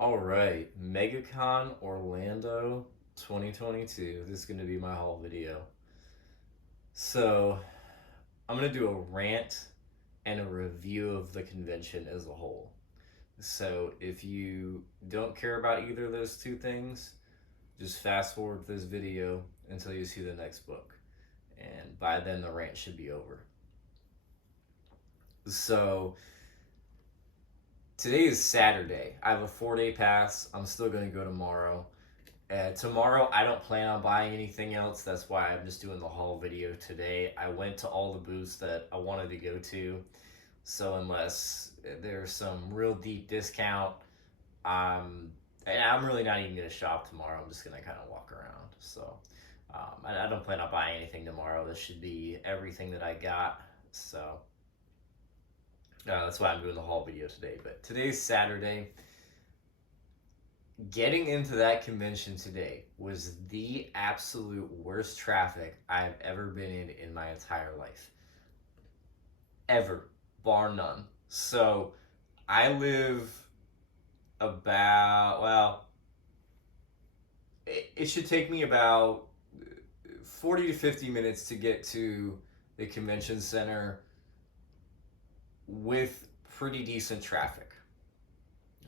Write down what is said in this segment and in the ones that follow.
All right, MEGACON Orlando 2022. This is going to be my whole video. So, I'm going to do a rant and a review of the convention as a whole. So, if you don't care about either of those two things, just fast forward this video until you see the next book. And by then, the rant should be over. So, today is Saturday. I have a 4-day pass. I'm still going to go tomorrow. Tomorrow, I don't plan on buying anything else. That's why I'm just doing the haul video today. I went to all the booths that I wanted to go to. So unless there's some real deep discount, and I'm really not even going to shop tomorrow. I'm just going to kind of walk around. So I don't plan on buying anything tomorrow. This should be everything that I got. So that's why I'm doing the haul video today. But today's Saturday. Getting into that convention today was the absolute worst traffic I've ever been in my entire life. Ever, bar none. So I live about, well, it should take me about 40 to 50 minutes to get to the convention center with pretty decent traffic.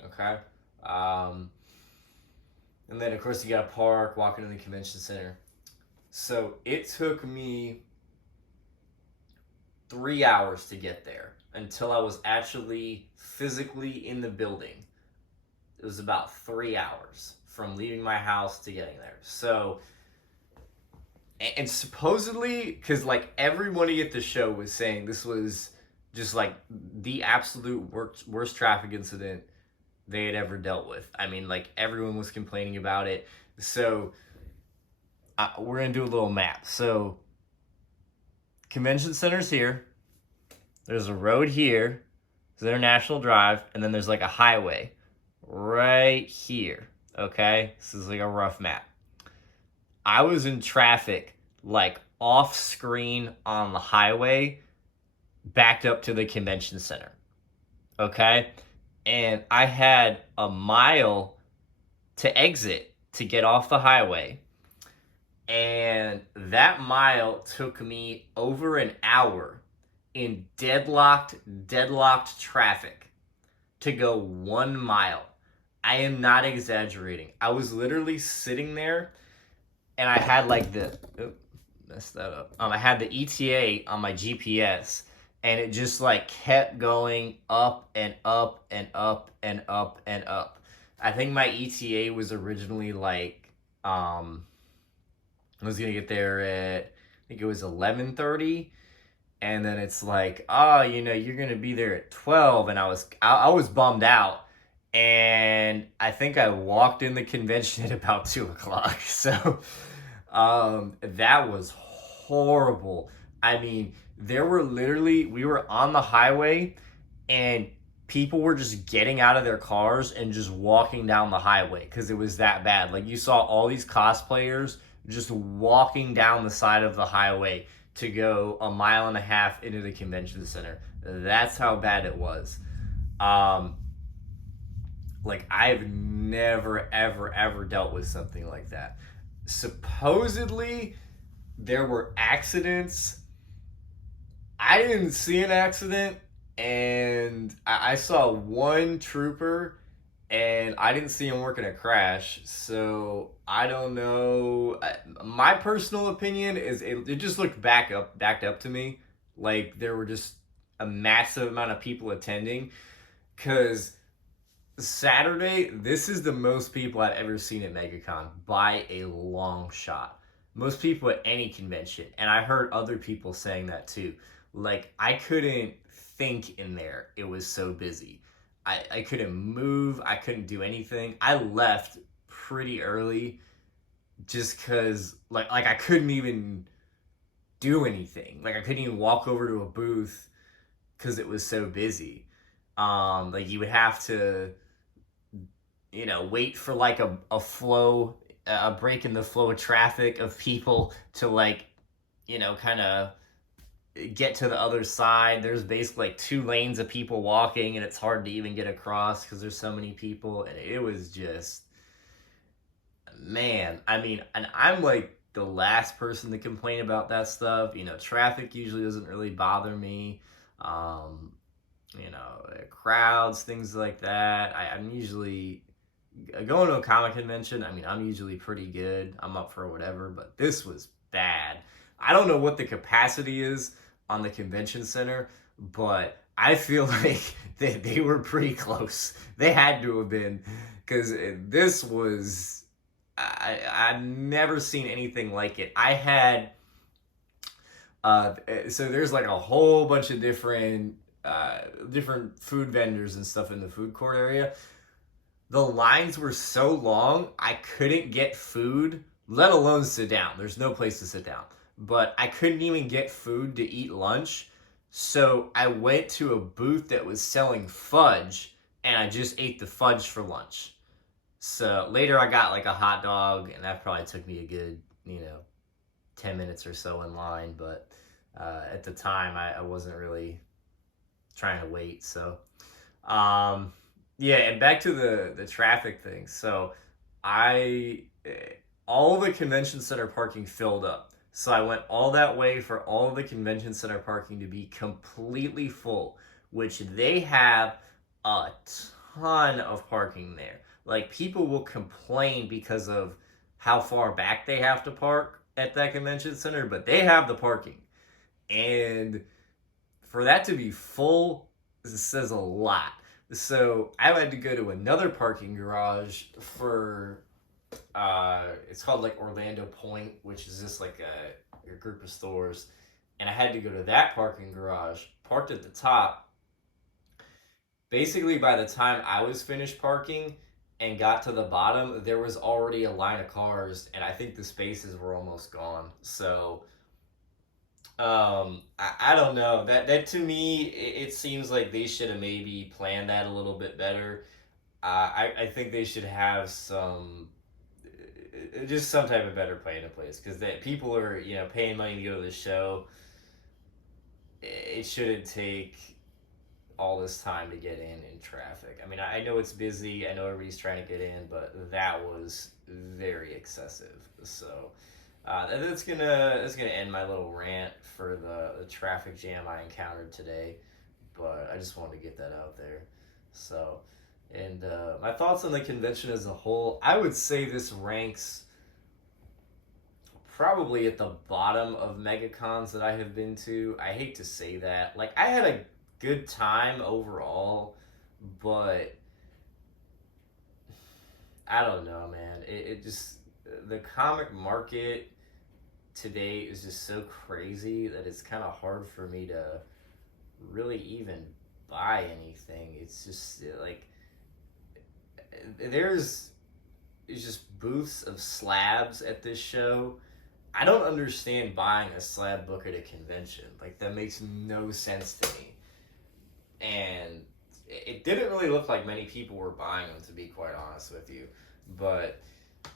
Okay? And then, of course, you got to park, walk into the convention center. So it took me 3 hours to get there until I was actually physically in the building. It was about 3 hours from leaving my house to getting there. So, and supposedly, because like everybody at the show was saying this was just like the absolute worst traffic incident they had ever dealt with. I mean, like everyone was complaining about it. So we're gonna do a little map. So convention center's here. There's a road here. It's International Drive, and then there's like a highway right here. Okay, this is like a rough map. I was in traffic like off screen on the highway, backed up to the convention center. Okay. And I had a mile to exit to get off the highway. And that mile took me over an hour in deadlocked traffic to go 1 mile. I am not exaggerating. I was literally sitting there and I had like messed that up. I had the ETA on my GPS. And it just like kept going up and up and up and up and up. I think my ETA was originally like I was gonna get there at, I think it was 11:30, and then it's like, oh, you're gonna be there at 12, and I was bummed out, and I think I walked in the convention at about 2 o'clock. So that was horrible. I mean, we were on the highway and people were just getting out of their cars and just walking down the highway because it was that bad. Like you saw all these cosplayers just walking down the side of the highway to go 1.5 miles into the convention center. That's how bad it was. Like I've never, ever dealt with something like that. Supposedly there were accidents. I didn't see an accident, and I saw one trooper, and I didn't see him working a crash, so I don't know. My personal opinion is it just looked backed up to me, like there were just a massive amount of people attending, because Saturday, this is the most people I've ever seen at MegaCon by a long shot. Most people at any convention, and I heard other people saying that too. Like, I couldn't think in there. It was so busy. I couldn't move. I couldn't do anything. I left pretty early just because, like I couldn't even do anything. Like, I couldn't even walk over to a booth because it was so busy. Like, you would have to, wait for, like, a break in the flow of traffic of people to, like, kind of get to the other side. There's basically like 2 lanes of people walking, and it's hard to even get across because there's so many people. And it was just, man, I mean, and I'm like the last person to complain about that stuff. Traffic usually doesn't really bother me. Um, Crowds, things like that. I'm usually going to a comic convention. I mean, I'm usually pretty good. I'm up for whatever, but this was bad. I don't know what the capacity is on the convention center, but I feel like they were pretty close. They had to have been, because this was, I've never seen anything like it. I had, so there's like a whole bunch of different food vendors and stuff in the food court area. The lines were so long, I couldn't get food, let alone sit down. There's no place to sit down. But I couldn't even get food to eat lunch. So I went to a booth that was selling fudge, and I just ate the fudge for lunch. So later I got like a hot dog, and that probably took me a good, 10 minutes or so in line. But at the time, I wasn't really trying to wait. So, yeah, and back to the traffic thing. So I all the convention center parking filled up. So I went all that way for all of the convention center parking to be completely full, which they have a ton of parking there. Like, people will complain because of how far back they have to park at that convention center, but they have the parking. And for that to be full, says a lot. So I had to go to another parking garage for it's called like Orlando Point, which is just like a group of stores, and I had to go to that parking garage, parked at the top. Basically, by the time I was finished parking and got to the bottom, there was already a line of cars, and I think the spaces were almost gone. So I don't know. That to me, it seems like they should have maybe planned that a little bit better. I think they should have just some type of better plan in place, because that people are paying money to go to the show. It shouldn't take all this time to get in traffic. I mean, I know it's busy. I know everybody's trying to get in, but that was very excessive. So that's gonna end my little rant for the traffic jam I encountered today. But I just wanted to get that out there. So, and my thoughts on the convention as a whole, I would say this ranks probably at the bottom of megacons that I have been to. I hate to say that. Like, I had a good time overall, but I don't know, man. It just, the comic market today is just so crazy that it's kind of hard for me to really even buy anything. It's just like there's just booths of slabs at this show. I don't understand buying a slab book at a convention. Like, that makes no sense to me. And it didn't really look like many people were buying them, to be quite honest with you. But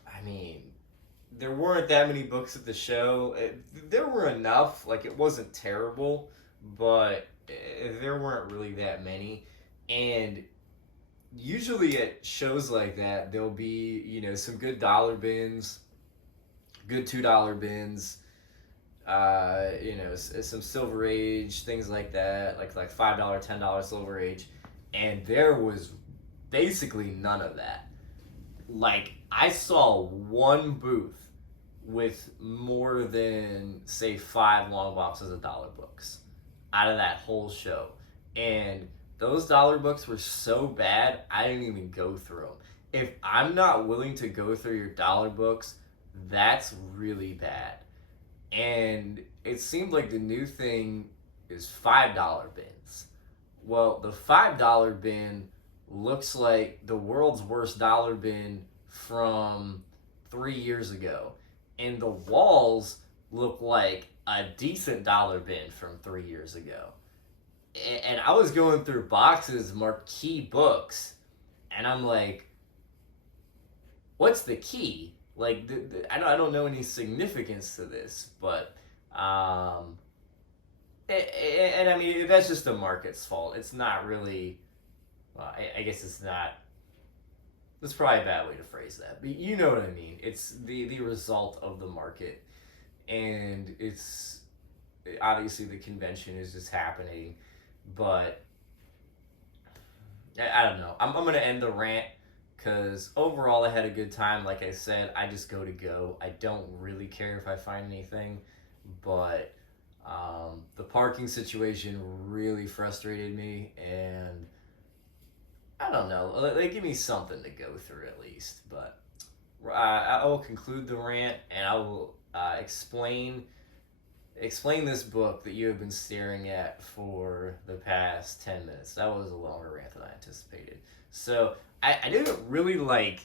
I mean, there weren't that many books at the show. There were enough. Like, it wasn't terrible, but there weren't really that many. And usually at shows like that, there'll be some good dollar bins, good $2 bins, some Silver Age, things like that, like $5, $10 Silver Age, and there was basically none of that. Like, I saw one booth with more than, say, 5 long boxes of dollar books out of that whole show, and those dollar books were so bad I didn't even go through them. If I'm not willing to go through your dollar books, that's really bad. And it seemed like the new thing is $5 bins. Well, the $5 bin looks like the world's worst dollar bin from 3 years ago. And the walls look like a decent dollar bin from 3 years ago. And I was going through boxes, marquee books, and I'm like, what's the key? Like, I don't know any significance to this, but And I mean, that's just the market's fault. It's not really, well, I guess it's not, that's probably a bad way to phrase that, but you know what I mean. It's the result of the market, and it's obviously the convention is just happening, but I don't know. I'm gonna end the rant because overall I had a good time. Like I said, I just go to go. I don't really care if I find anything, but the parking situation really frustrated me, and I don't know. They give me something to go through at least, but I will conclude the rant, and I will explain this book that you have been staring at for the past 10 minutes. That was a longer rant than I anticipated. So I didn't really like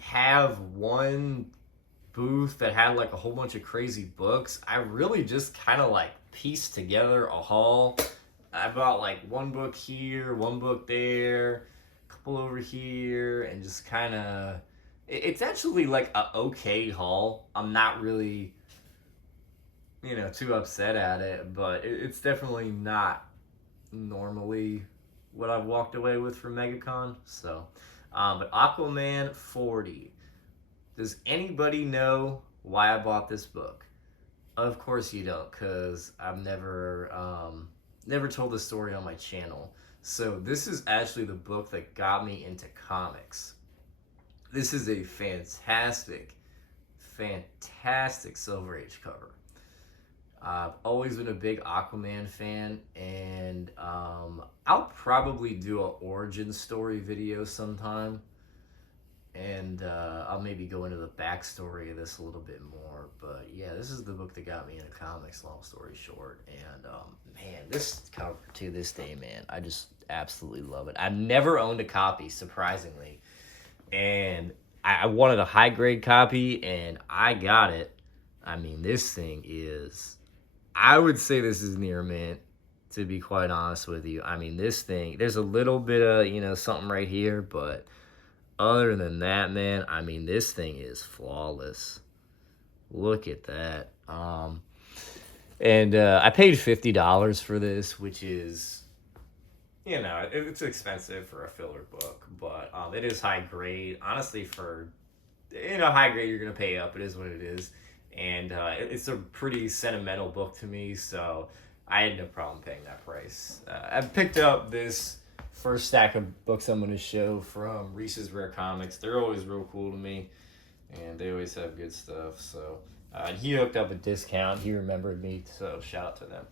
have one booth that had like a whole bunch of crazy books. I really just kind of like pieced together a haul. I bought like one book here, one book there, a couple over here, and just kind of. It's actually like a okay haul. I'm not really, too upset at it, but it's definitely not normally what I've walked away with from MegaCon. So, but Aquaman 40. Does anybody know why I bought this book? Of course you don't, because I've never told the story on my channel. So this is actually the book that got me into comics. This is a fantastic, fantastic Silver Age cover. I've always been a big Aquaman fan, and I'll probably do an origin story video sometime. And I'll maybe go into the backstory of this a little bit more. But yeah, this is the book that got me into comics, long story short. And man, this cover to this day, man, I just absolutely love it. I've never owned a copy, surprisingly. And I wanted a high grade copy, and I got it. I mean, this thing is, I would say this is near mint, to be quite honest with you. I mean, this thing, there's a little bit of, something right here, but other than that, man, I mean, this thing is flawless. Look at that. And I paid $50 for this, which is, it's expensive for a filler book, but it is high grade. Honestly, for, high grade, you're going to pay up. It is what it is. And it's a pretty sentimental book to me, so I had no problem paying that price. I picked up this first stack of books I'm going to show from Reese's Rare Comics. They're always real cool to me, and they always have good stuff. So he hooked up a discount. He remembered me, so shout out to them.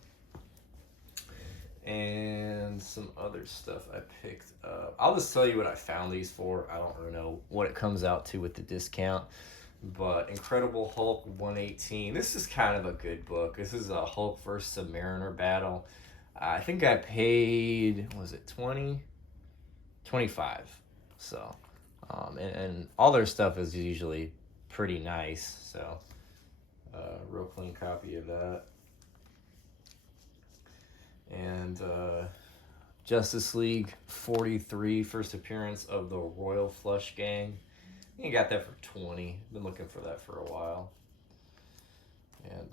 And some other stuff I picked up. I'll just tell you what I found these for. I don't really know what it comes out to with the discount. But Incredible Hulk 118. This is kind of a good book. This is a Hulk versus Submariner battle. I think I paid, was it 20? 25. So, and all their stuff is usually pretty nice. So, real clean copy of that. And Justice League 43, first appearance of the Royal Flush Gang. I think I got that for 20. Been looking for that for a while. And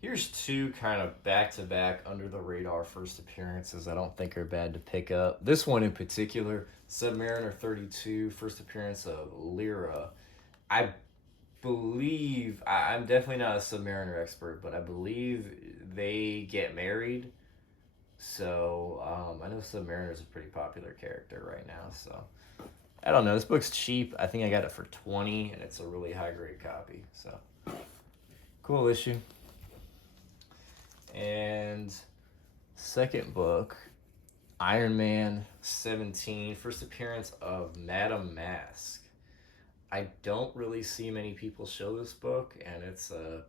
here's two kind of back-to-back under-the-radar first appearances I don't think are bad to pick up. This one in particular, Submariner 32, first appearance of Lyra. I believe, I'm definitely not a Submariner expert, but I believe they get married. So I know Submariner is a pretty popular character right now, so I don't know. This book's cheap. I think I got it for 20, and it's a really high-grade copy. So, cool issue. And second book, Iron Man 17, first appearance of Madame Mask. I don't really see many people show this book, and it's a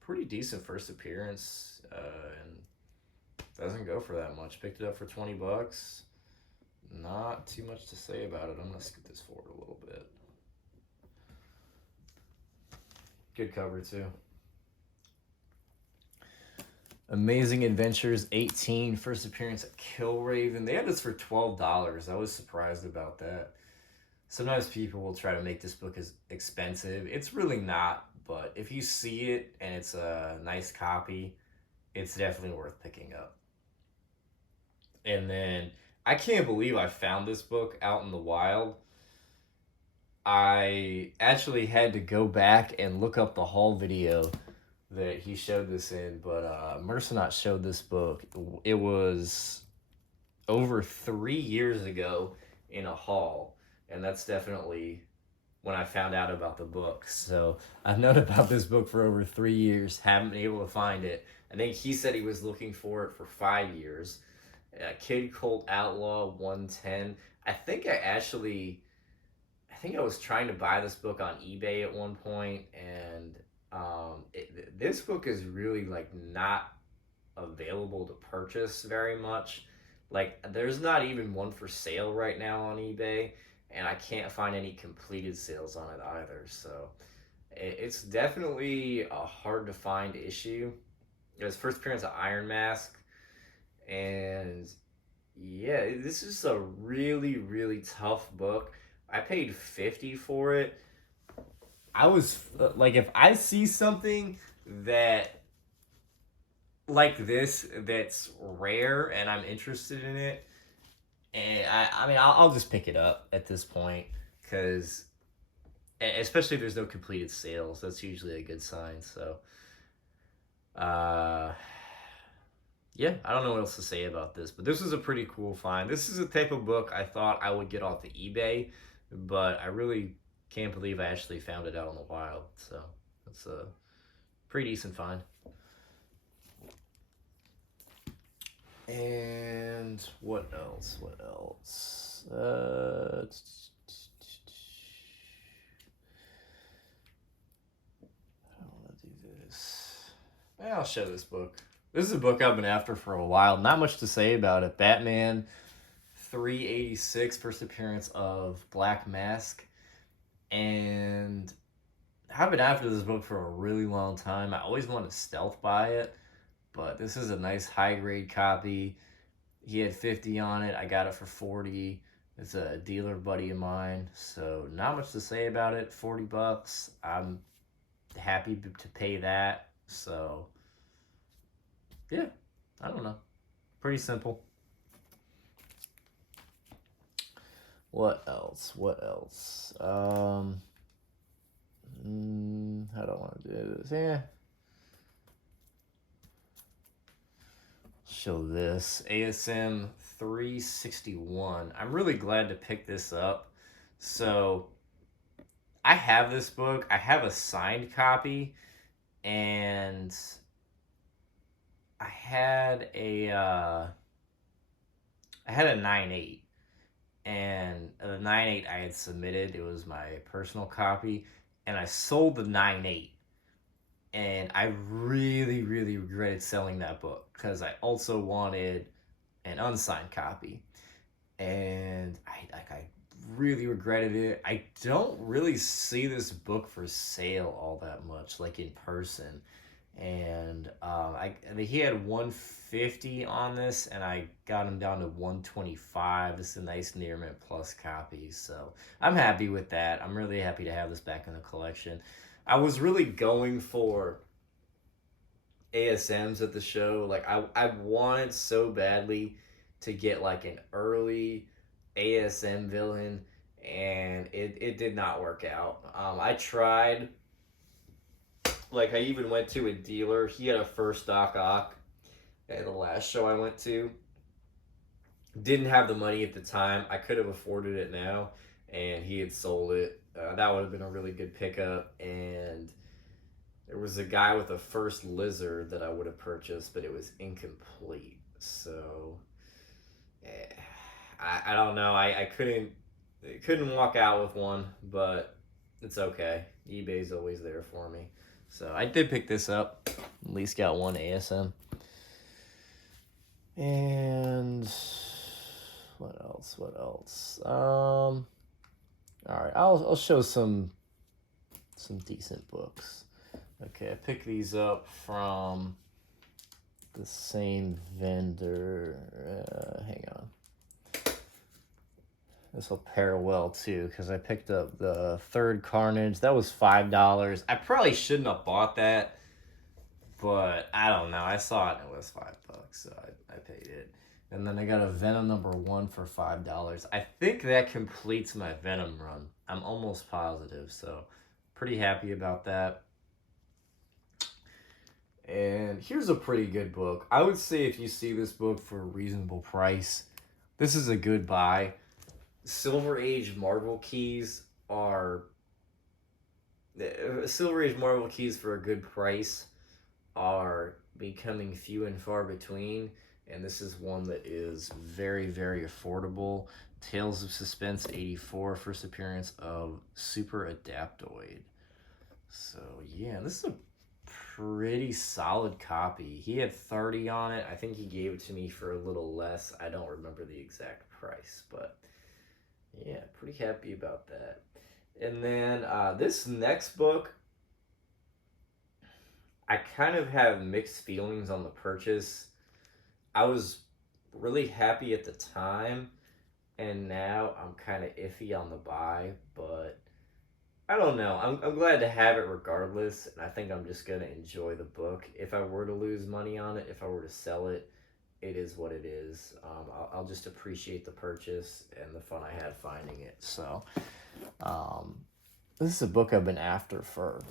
pretty decent first appearance, and doesn't go for that much. Picked it up for 20 bucks. Not too much to say about it. I'm going to scoot this forward a little bit. Good cover, too. Amazing Adventures 18, first appearance at Killraven. They had this for $12. I was surprised about that. Sometimes people will try to make this book as expensive. It's really not But if you see it and it's a nice copy, it's definitely worth picking up. And then I can't believe I found this book out in the wild. I actually had to go back and look up the haul video that he showed this in, but Mercenot showed this book. It was over 3 years ago in a haul, and that's definitely when I found out about the book. So I've known about this book for over 3 years, haven't been able to find it. I think he said he was looking for it for 5 years. Kid Colt Outlaw 110. I think I was trying to buy this book on eBay at one point, and this book is really like not available to purchase very much. Like, there's not even one for sale right now on eBay, and I can't find any completed sales on it either. So it's definitely a hard to find issue. It was first appearance of Iron Mask, and yeah, this is a really, really tough book. I paid $50 for it. I was like, if I see something that like this that's rare and I'm interested in it, and I mean, I'll just pick it up at this point, because especially if there's no completed sales, that's usually a good sign. So, yeah, I don't know what else to say about this, but this is a pretty cool find. This is a type of book I thought I would get off the eBay, but I really can't believe I actually found it out in the wild. So it's a pretty decent find. And what else? I don't want to do this. I'll show this book. This is a book I've been after for a while. Not much to say about it. Batman 386, first appearance of Black Mask. And I've been after this book for a really long time. I always wanted to stealth buy it, but this is a nice high-grade copy. He had 50 on it. I got it for 40. It's a dealer buddy of mine, so not much to say about it. $40. I'm happy to pay that. So yeah, I don't know. Pretty simple. What else? How do I want to do this? Yeah. Show this. ASM 361. I'm really glad to pick this up. So, I have this book. I have a signed copy, and I had a 9.8, and the 9.8 I had submitted. It was my personal copy, and I sold the 9.8, and I really, really regretted selling that book because I also wanted an unsigned copy, and I really regretted it. I don't really see this book for sale all that much, like in person. And he had 150 on this, and I got him down to 125. This is a nice Near Mint Plus copy, so I'm happy with that. I'm really happy to have this back in the collection. I was really going for ASMs at the show. Like, I wanted so badly to get like an early ASM villain, and it did not work out. I tried. Like, I even went to a dealer. He had a first stock Ock at the last show I went to. Didn't have the money at the time. I could have afforded it now, and he had sold it. That would have been a really good pickup. And there was a guy with a first lizard that I would have purchased, but it was incomplete. So, I don't know. I couldn't walk out with one, but it's okay. eBay's always there for me. So I did pick this up. At least got one ASM. And what else? All right, I'll show some decent books. Okay, I picked these up from the same vendor. Hang This will pair well too, because I picked up the third Carnage. That was $5. I probably shouldn't have bought that, but I don't know. I saw it and it was $5, so I paid it. And then I got a Venom #1 for $5. I think that completes my Venom run. I'm almost positive, so pretty happy about that. And here's a pretty good book. I would say if you see this book for a reasonable price, this is a good buy. Silver Age Marvel keys for a good price are becoming few and far between, and this is one that is very, very affordable. Tales of Suspense 84, first appearance of Super Adaptoid. So yeah, this is a pretty solid copy. He had 30 on it. I think he gave it to me for a little less. I don't remember the exact price, but yeah, pretty happy about that. And then this next book, I kind of have mixed feelings on the purchase. I was really happy at the time, and now I'm kind of iffy on the buy, but I don't know. I'm glad to have it regardless, and I think I'm just going to enjoy the book. If I were to lose money on it, if I were to sell it, it is what it is. I'll just appreciate the purchase and the fun I had finding it. So, this is a book I've been after for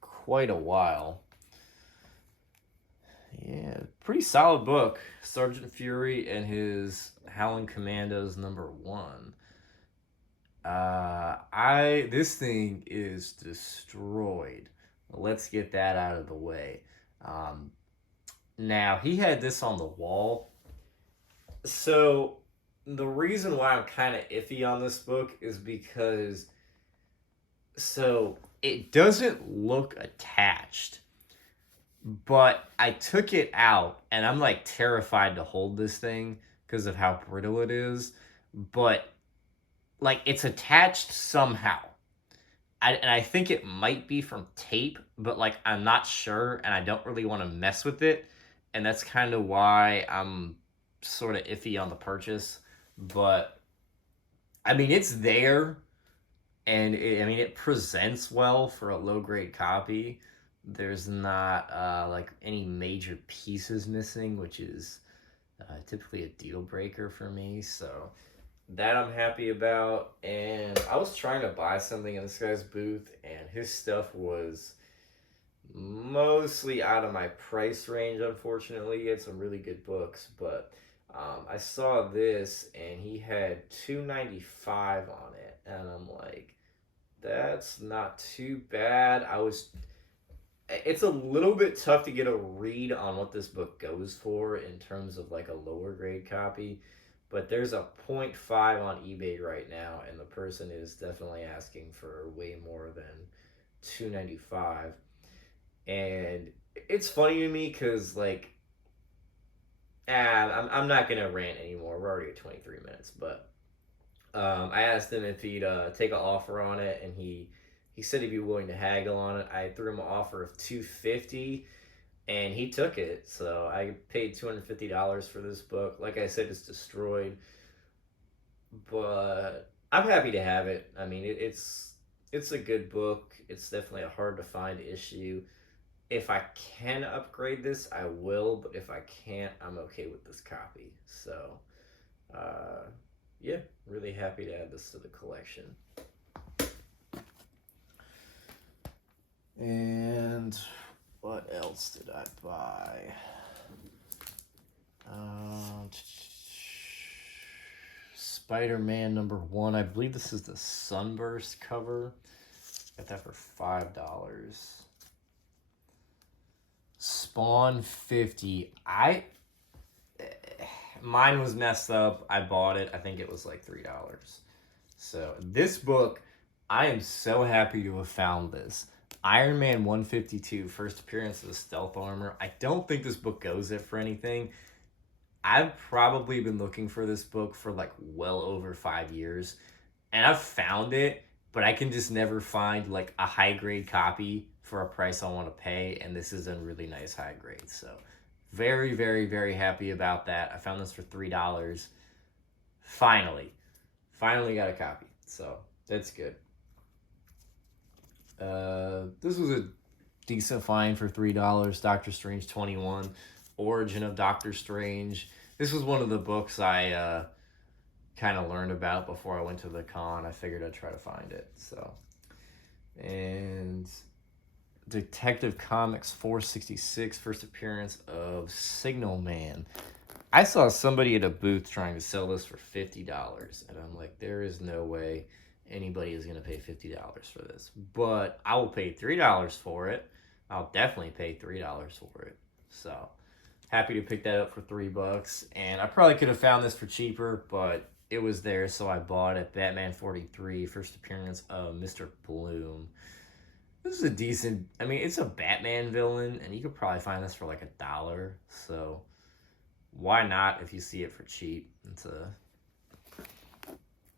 quite a while. Yeah, pretty solid book. Sergeant Fury and his Howling Commandos #1. This thing is destroyed. Let's get that out of the way. Now, he had this on the wall. So, the reason why I'm kind of iffy on this book is because, so, it doesn't look attached. But I took it out, and I'm, like, terrified to hold this thing because of how brittle it is. But, like, it's attached somehow. And I think it might be from tape, but, like, I'm not sure, and I don't really want to mess with it. And that's kind of why I'm sort of iffy on the purchase. But, I mean, it's there, and it presents well for a low-grade copy. There's not, like, any major pieces missing, which is typically a deal breaker for me. So, that I'm happy about. And I was trying to buy something in this guy's booth, and his stuff was mostly out of my price range, unfortunately. He had some really good books, but I saw this, and he had $2.95 on it, and I'm like, that's not too bad. It's a little bit tough to get a read on what this book goes for in terms of, like, a lower grade copy, but there's a 0.5 on eBay right now, and the person is definitely asking for way more than $2.95. And it's funny to me because, like, I'm not gonna rant anymore. We're already at 23 minutes, but I asked him if he'd take an offer on it, and he said he'd be willing to haggle on it. I threw him an offer of $250, and he took it. So I paid $250 for this book. Like I said, it's destroyed, but I'm happy to have it. I mean, it's a good book. It's definitely a hard to find issue. If I can upgrade this, I will, but if I can't, I'm okay with this copy. So, yeah, really happy to add this to the collection. And what else did I buy? Spider-Man #1. I believe this is the Sunburst cover. Got that for $5. Spawn 50. Mine was messed up. I bought it. I think it was like $3. So this book, I am so happy to have found this. Iron Man 152, first appearance of the stealth armor. I don't think this book goes it for anything. I've probably been looking for this book for like well over 5 years, and I've found it, but I can just never find like a high grade copy for a price I want to pay, and this is a really nice high grade. So very, very, very happy about that. I found this for $3. Finally. finally got a copy, so that's good. This was a decent find for $3. Doctor Strange 21, Origin of Doctor Strange. This was one of the books I kind of learned about before I went to the con. I figured I'd try to find it. So, and Detective Comics 466, first appearance of Signal Man. I saw somebody at a booth trying to sell this for $50, and I'm like, there is no way anybody is going to pay $50 for this. But I will pay $3 for it. I'll definitely pay $3 for it. So, happy to pick that up for $3. And I probably could have found this for cheaper, but it was there, so I bought it. Batman 43, first appearance of Mr. Bloom. This is a decent, I mean, it's a Batman villain, and you could probably find this for like $1. So, why not if you see it for cheap? It's a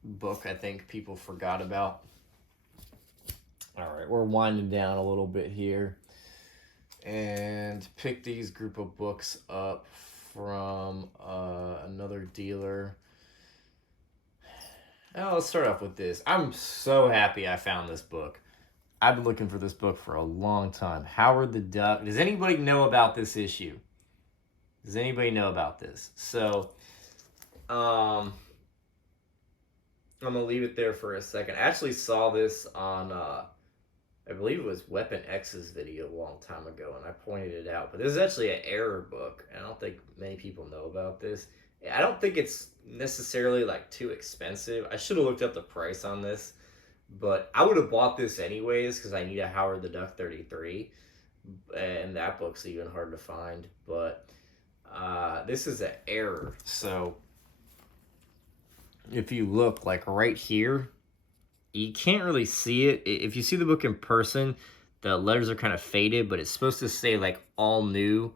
book I think people forgot about. All right, we're winding down a little bit here. And pick these group of books up from another dealer. Oh, let's start off with this. I'm so happy I found this book. I've been looking for this book for a long time. Howard the Duck. Does anybody know about this issue? Does anybody know about this? So, I'm going to leave it there for a second. I actually saw this on, I believe it was Weapon X's video a long time ago, and I pointed it out. But this is actually an error book, and I don't think many people know about this. I don't think it's necessarily, like, too expensive. I should have looked up the price on this, but I would have bought this anyways because I need a Howard the Duck 33, and that book's even hard to find. But this is an error. So if you look, like, right here, you can't really see it. If you see the book in person, the letters are kind of faded, but it's supposed to say, like, all new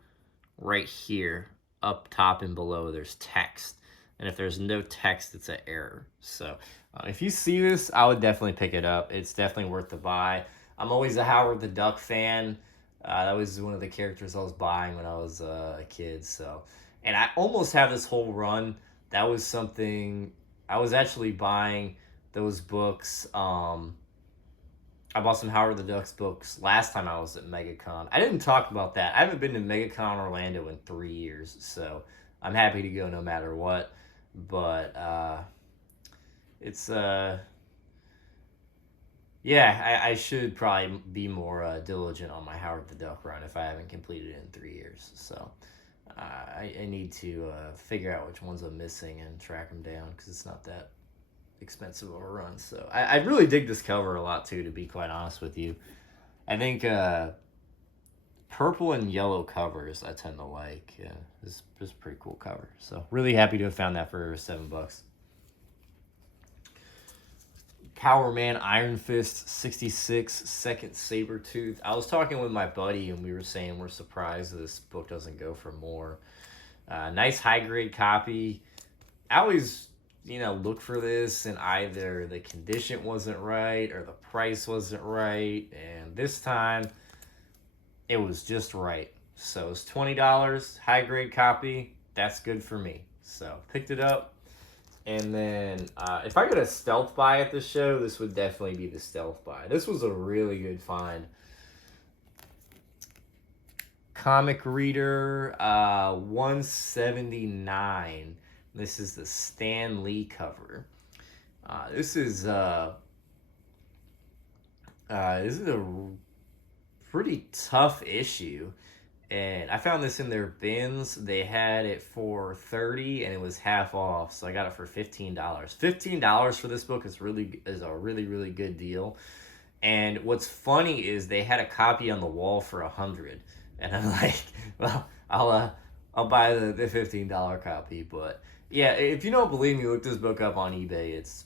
right here. Up top and below, there's text. And if there's no text, it's an error. So if you see this, I would definitely pick it up. It's definitely worth the buy. I'm always a Howard the Duck fan. That was one of the characters I was buying when I was a kid. So, and I almost have this whole run. That was something... I was actually buying those books. I bought some Howard the Duck's books last time I was at MEGACON. I didn't talk about that. I haven't been to MEGACON Orlando in 3 years, so I'm happy to go no matter what. But it's yeah, I should probably be more diligent on my Howard the Duck run if I haven't completed it in 3 years. So I need to figure out which ones I'm missing and track them down because it's not that expensive of a run. So I really dig this cover a lot too, to be quite honest with you. I think purple and yellow covers I tend to like. Yeah, this is a pretty cool cover. So really happy to have found that for $7. Power Man Iron Fist 66 Second Sabretooth. I was talking with my buddy and we were saying we're surprised this book doesn't go for more. Nice high grade copy. I always, look for this and either the condition wasn't right or the price wasn't right. And this time it was just right. So it's $20, high grade copy. That's good for me. So picked it up. And then if I got a stealth buy at the show, this would definitely be the stealth buy. This was a really good find. Comic Reader 179. This is the Stan Lee cover. This is a pretty tough issue. And I found this in their bins. They had it for $30 and it was half off, so I got it for $15. $15 for this book is a really good deal. And what's funny is they had a copy on the wall for $100, and I'm like, well, I'll buy the $15 copy. But yeah, if you don't believe me, look this book up on eBay. It's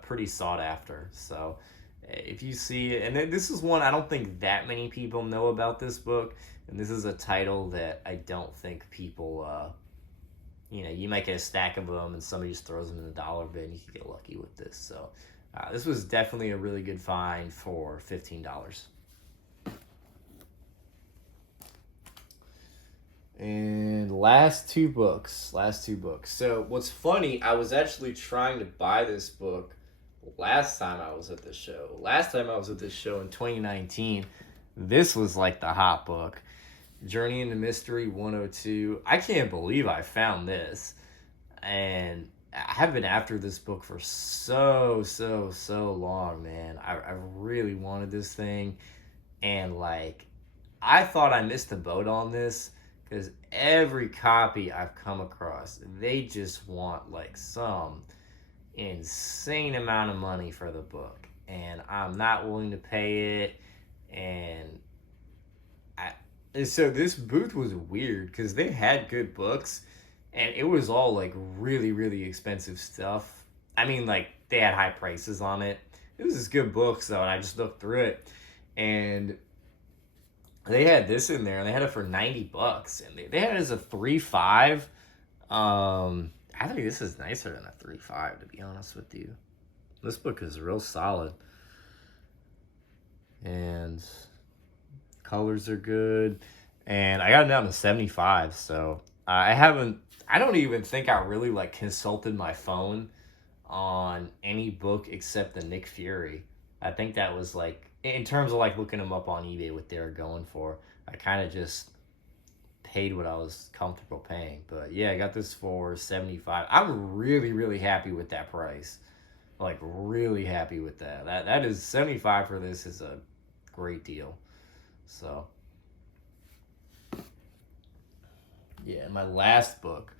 pretty sought after. So if you see it, and this is one I don't think that many people know about this book. And this is a title that I don't think people, you might get a stack of them and somebody just throws them in the dollar bin. You could get lucky with this. So this was definitely a really good find for $15. And last two books. So what's funny, I was actually trying to buy this book last time I was at this show. In 2019. This was like the hot book. Journey into Mystery 102. I can't believe I found this. And I've been after this book for so long, man. I really wanted this thing. And like, I thought I missed the boat on this because every copy I've come across, they just want like some insane amount of money for the book. And I'm not willing to pay it. And so this booth was weird because they had good books and it was all like really expensive stuff. I mean, like, they had high prices on it. It was just good books though, and I just looked through it and they had this in there and they had it for $90 and they had it as a 3.5. I think this is nicer than a 3.5, to be honest with you. This book is real solid and colors are good, and I got it down to 75. So I don't even think I really like consulted my phone on any book except the Nick Fury. I think that was like, in terms of like looking them up on eBay, what they were going for, I kind of just paid what I was comfortable paying. But yeah, I got this for 75. I'm really happy with that price. Like, really happy with that. That is 75 for this is a great deal. So yeah, my last book.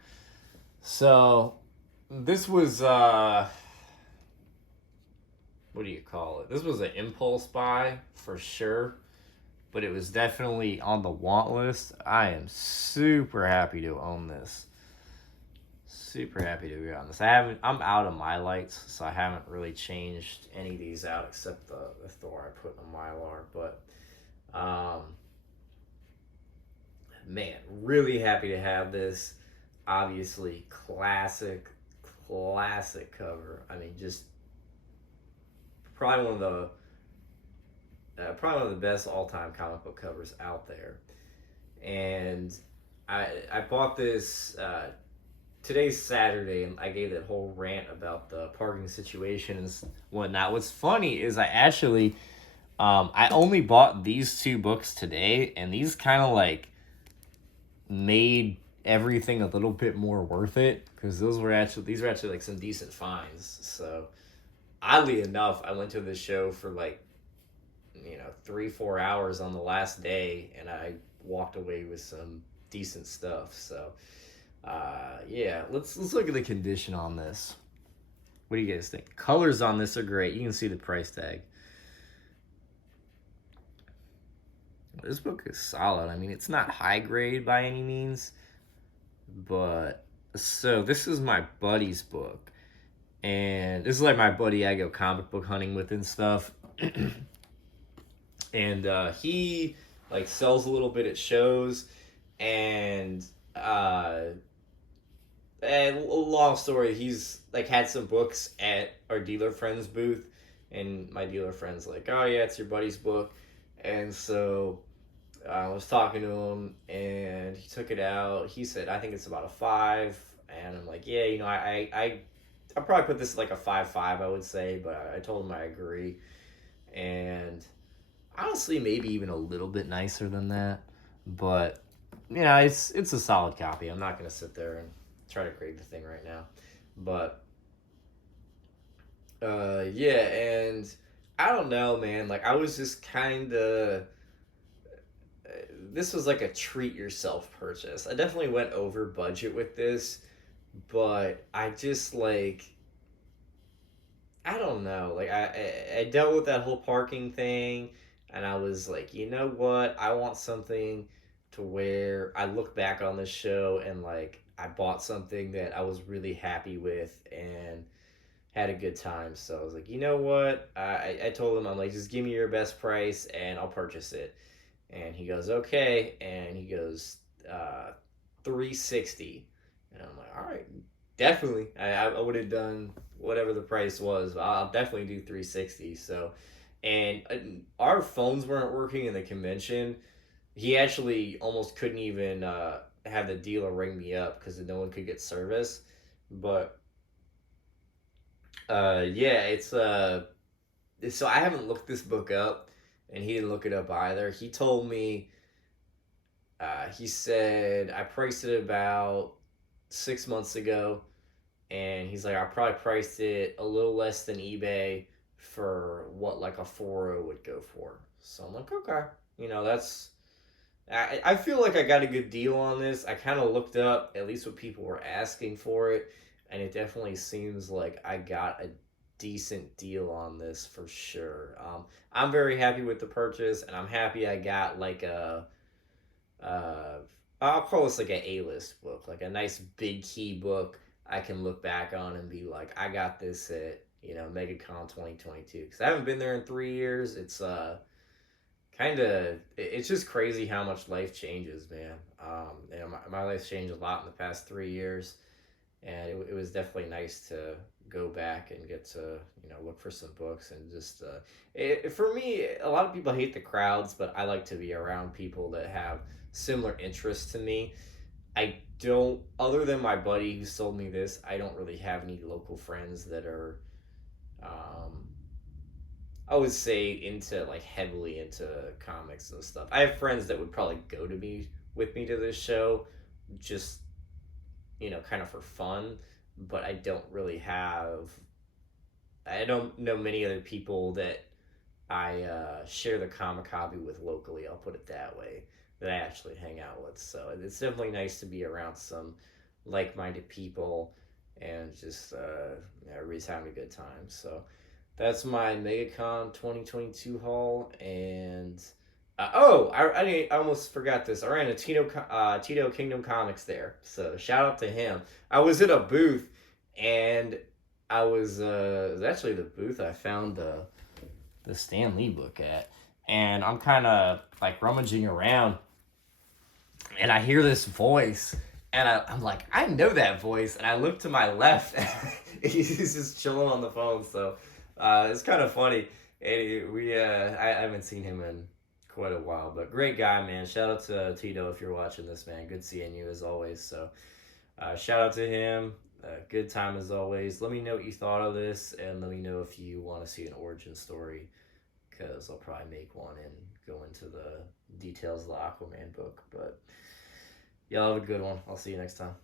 So this was what do you call it? This was an impulse buy for sure, but it was definitely on the want list. I am super happy to own this. Super happy to be on this. I'm out of my lights, so I haven't really changed any of these out except the Thor I put in a Mylar. But man, really happy to have this. Obviously, classic cover. I mean, just probably one of the best all-time comic book covers out there. And I bought this. Today's Saturday, and I gave that whole rant about the parking situation and whatnot. What's funny is I only bought these two books today, and these kind of like made everything a little bit more worth it because these were actually like some decent finds. So oddly enough, I went to the show for like 3-4 hours on the last day, and I walked away with some decent stuff. So yeah, let's look at the condition on this. What do you guys think? Colors on this are great. You can see the price tag. This book is solid. I mean, it's not high grade by any means, but so this is my buddy's book, and this is like my buddy I go comic book hunting with and stuff. And he like sells a little bit at shows, and long story, he's like had some books at our dealer friend's booth, and my dealer friend's like, oh yeah, it's your buddy's book. And so I was talking to him, and he took it out. He said, I think it's about a 5. And I'm like, yeah, I probably put this like a 5.5, I would say, but I told him I agree. And honestly, maybe even a little bit nicer than that. But yeah, it's a solid copy. I'm not gonna sit there and try to grade the thing right now. But yeah, and I don't know, man. Like, I was just kind of. This was like a treat yourself purchase. I definitely went over budget with this, but I just like. I don't know. Like, I dealt with that whole parking thing, and I was like, you know what? I want something to where I look back on this show and like I bought something that I was really happy with and had a good time. So I was like, you know what? I told him, I'm like, just give me your best price and I'll purchase it. And he goes, okay. And he goes, $360. And I'm like, all right, definitely. I would have done whatever the price was, but I'll definitely do $360. So, and our phones weren't working in the convention. He actually almost couldn't even have the dealer ring me up because no one could get service. But yeah, so I haven't looked this book up, and he didn't look it up either. He told me, he said I priced it about 6 months ago, and he's like, I probably priced it a little less than eBay for what like a 4.0 would go for. So I'm like, okay, that's. I feel like I got a good deal on this. I kind of looked up at least what people were asking for it, and it definitely seems like I got a decent deal on this for sure. I'm very happy with the purchase, and I'm happy I got like uh, I'll call this like an A-list book, like a nice big key book I can look back on and be like, I got this at MegaCon 2022, because I haven't been there in 3 years. It's kind of it's just crazy how much life changes, man. My life's changed a lot in the past 3 years, and it was definitely nice to go back and get to look for some books, and just for me, a lot of people hate the crowds, but I like to be around people that have similar interests to me. I don't, other than my buddy who sold me this, I don't really have any local friends that are um, I would say into like heavily into comics and stuff. I have friends that would probably go to me with me to this show, just kind of for fun, but I don't know many other people that I share the comic hobby with locally. I'll put it that way, that I actually hang out with. So it's definitely nice to be around some like-minded people, and just everybody's having a good time. So that's my MegaCon 2022 haul. And I almost forgot this. I ran a Tito Kingdom Comics there, so shout out to him. I was at a booth, and it was actually the booth I found the Stan Lee book at, and I'm kind of like rummaging around, and I hear this voice, and I'm like, I know that voice, and I look to my left, he's just chilling on the phone. So it's kind of funny. And I haven't seen him in quite a while, but great guy, man. Shout out to Tito if you're watching this, man. Good seeing you as always. So shout out to him. Good time as always. Let me know what you thought of this, and let me know if you want to see an origin story, because I'll probably make one and go into the details of the Aquaman book. But y'all have a good one. I'll see you next time.